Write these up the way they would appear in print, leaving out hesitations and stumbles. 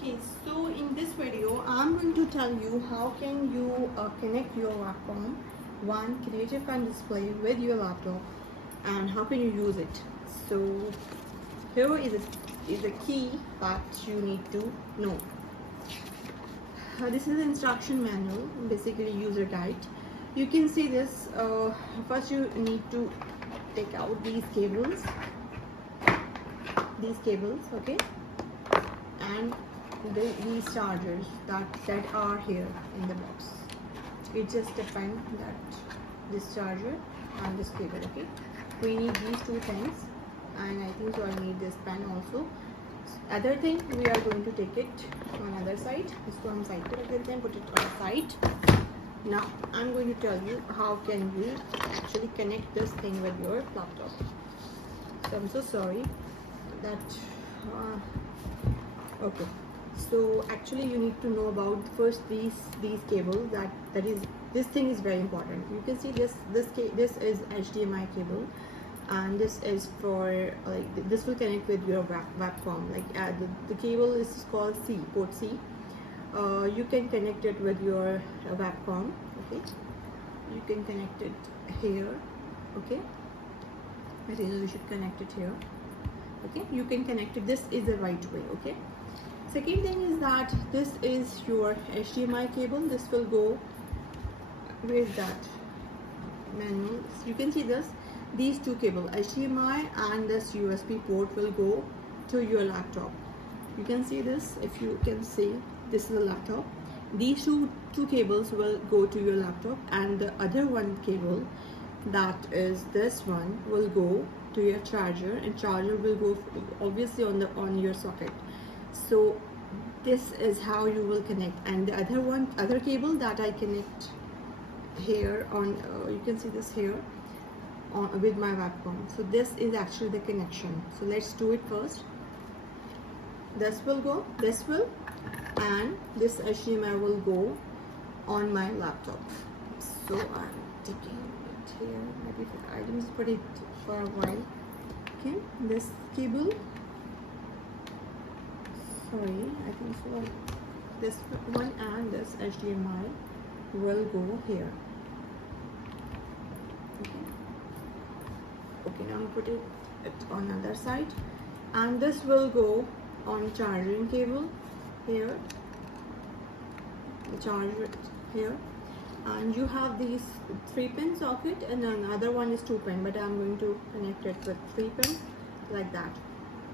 Okay, so in this video, I'm going to tell you how can you connect your Wacom One Creative display with your laptop and how can you use it. So here is a key that you need to know. This is the instruction manual, basically user guide. You can see this. First, you need to take out these cables, okay, and these chargers that are here in the box. It just depends that this charger and this cable. Okay, we need these two things, and I think so I need this pen also. Other thing, we are going to take it on other side. इसको हम side पे रख देते हैं, put it on side. Now I'm going to tell you how can you actually connect this thing with your laptop. So I'm so sorry that okay. So actually you need to know about first these cables. That is, this thing is very important. You can see this is HDMI cable, and this is for this will connect with your Wacom. The cable is called port C. You can connect it with your Wacom. Okay, you can connect it here. Okay, I think you should connect it here. Okay, you can connect it. This is the right way. Okay, second thing is that this is your HDMI cable. This will go with that manual. You can see these two cables, HDMI and this USB port, will go to your laptop. You can see this. If you can see, this is a laptop. These two cables will go to your laptop, and the other one cable, that is this one, will go to your charger, and charger will go obviously on your socket. So this is how you will connect. And the other cable that I connect here on you can see this here on with my Wacom. So this is actually the connection. So let's do it first. This will go, this will, and this HDMI will go on my laptop. So I'm taking it here. Maybe I just put it for a while. Okay, this cable, sorry, I think so, this one and this HDMI will go here. Okay, now I'm putting it on other side, and this will go on charging cable here, the charger here, and you have these 3-pin socket, and another one is 2-pin, but I'm going to connect it with 3-pin like that.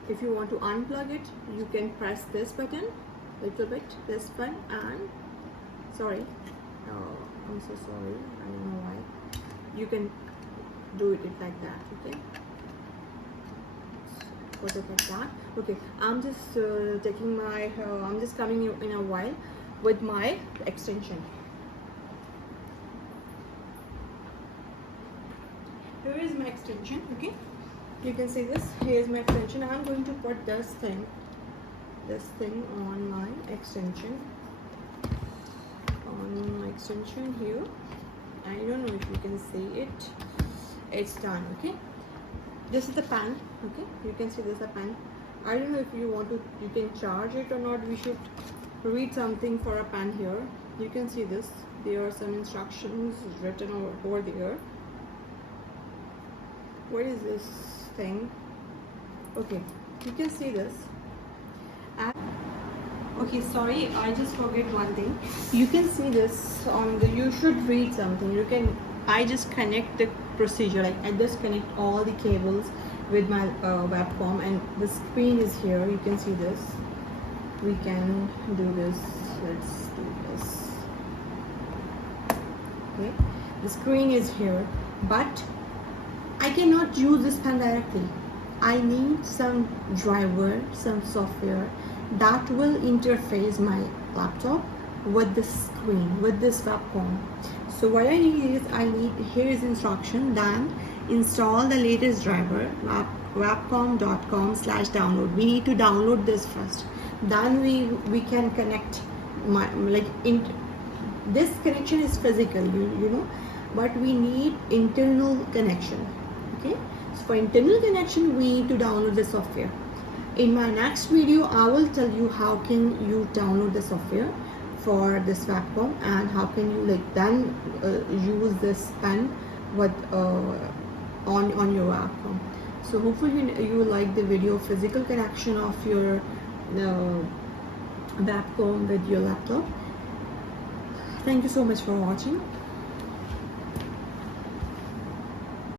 If you want to unplug it, you can press this button little bit, this one, and sorry, I'm so sorry, I don't know why. You can do it like that. Okay, put it like that. Okay, I'm just taking my I'm just coming in a while with my extension. Here is my extension. Okay, you can see this. Here's my extension. I'm going to put this thing on my extension, here. I don't know if you can see it. It's done. Okay, this is the pen. Okay, you can see this is a pen. I don't know if you want to, you can charge it or not. We should read something for a pen here. You can see this. There are some instructions written over there. What is this thing? Okay, you can see this. And okay, sorry, I just forget one thing. You can see this on the, you should read something. You can, I just connect the procedure, like I just connect all the cables with my Wacom, and the screen is here. You can see this. We can do this. Let's do this. Okay, the screen is here, but I cannot use this pen directly. I need some driver, some software that will interface my laptop with the screen, with this Wacom. So what I need is, here is instruction. Then install the latest driver, wabcom.com/download. We need to download this first. Then we can connect my, this connection is physical, you know, but we need internal connection. Okay, so for internal connection we need to download the software. In my next video, I will tell you how can you download the software for this Wacom and how can you then use this pen with on your Wacom. So hopefully you will like the video physical connection of your Wacom with your laptop. Thank you so much for watching.